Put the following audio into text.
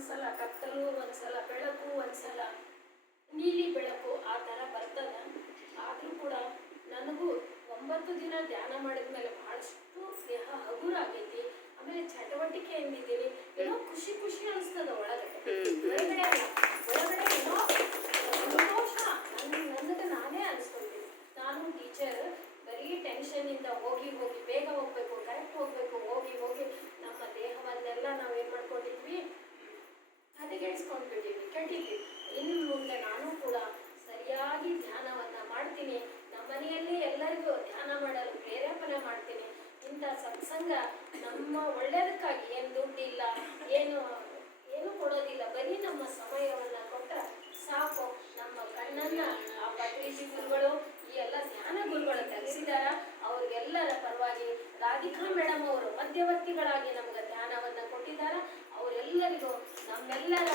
ಒಂದ್ಸಲ ಕತ್ತಲು, ಒಂದ್ಸಲ ಬೆಳಕು, ಒಂದ್ಸಲ ನೀಲಿ ಬೆಳಕು ಆ ಥರ ಬರ್ತದೆ. ಆದರೂ ಕೂಡ ನನಗೂ 9 ದಿನ ಧ್ಯಾನ ಮಾಡಿದ್ಮೇಲೆ ಬಹಳಷ್ಟು ದೇಹ ಹಗುರಾಗೈತಿ. ಆಮೇಲೆ ಚಟುವಟಿಕೆ ಎಂದಿದ್ದೀನಿ, ಏನೋ ಖುಷಿ ಖುಷಿ ಅನಿಸ್ತದ ಒಳಗಡೆ ಒಳಗಡೆ ಅಲ್ಲ, ಒಳಗಡೆ ಏನೋ ಸಂತೋಷ ನನಗೆ ನಾನೇ ಅನಿಸ್ಕೊಳ್ತೀನಿ. ನಾನು ಟೀಚರ್ ಬರೀ ಟೆನ್ಷನ್ನಿಂದ ಹೋಗಿ ಹೋಗಿ ಬೇಗ ಹೋಗ್ಬೇಕು, ಕರೆಕ್ಟ್ ಹೋಗ್ಬೇಕು, ಹೋಗಿ ಹೋಗಿ ನಮ್ಮ ದೇಹವನ್ನೆಲ್ಲ ನಾವೇನು ಮಾಡ್ಕೊಂಡಿದ್ವಿ, ಹದಗೆಡಿಸ್ಕೊಂಡ್ಬಿಟ್ಟಿದ್ವಿ, ಕೆಟ್ಟಿದ್ವಿ. ಇನ್ನು ಮುಂದೆ ನಾನು ಕೂಡ ಸರಿಯಾಗಿ ಧ್ಯಾನವನ್ನು ಮಾಡ್ತೀನಿ. ನಮ್ಮ ಮನೆಯಲ್ಲಿ ಎಲ್ಲರಿಗೂ ಧ್ಯಾನ ಮಾಡಲು ಪ್ರೇರೇಪಣೆ ಮಾಡ್ತೀನಿ. ಇಂಥ ಸತ್ಸಂಗ ನಮ್ಮ ಒಳ್ಳೆಯದಕ್ಕಾಗಿ, ಏನು ದುಡ್ಡಿಲ್ಲ, ಏನು ಕೊಡೋದಿಲ್ಲ, ಬರೀ ನಮ್ಮ ಸಮಯವನ್ನು ಕೊಟ್ಟರೆ ಸಾಕು. ನಮ್ಮ ಕಣ್ಣನ್ನು ಆ ಪತ್ರಿಜಿ ಗುರುಗಳು, ಈ ಎಲ್ಲ ಧ್ಯಾನ ಗುರುಗಳು ತೆಗೆಸಿದಾರ. ಅವ್ರಿಗೆಲ್ಲರ ಪರವಾಗಿ ರಾಧಿಕಾ ಮೇಡಮ್ ಅವರು ಮಧ್ಯವರ್ತಿಗಳಾಗಿ ನಮ್ಗೆ ಧ್ಯಾನವನ್ನು ಕೊಟ್ಟಿದ್ದಾರೆ. ಅವರೆಲ್ಲರಿಗೂ ನಮ್ಮೆಲ್ಲರ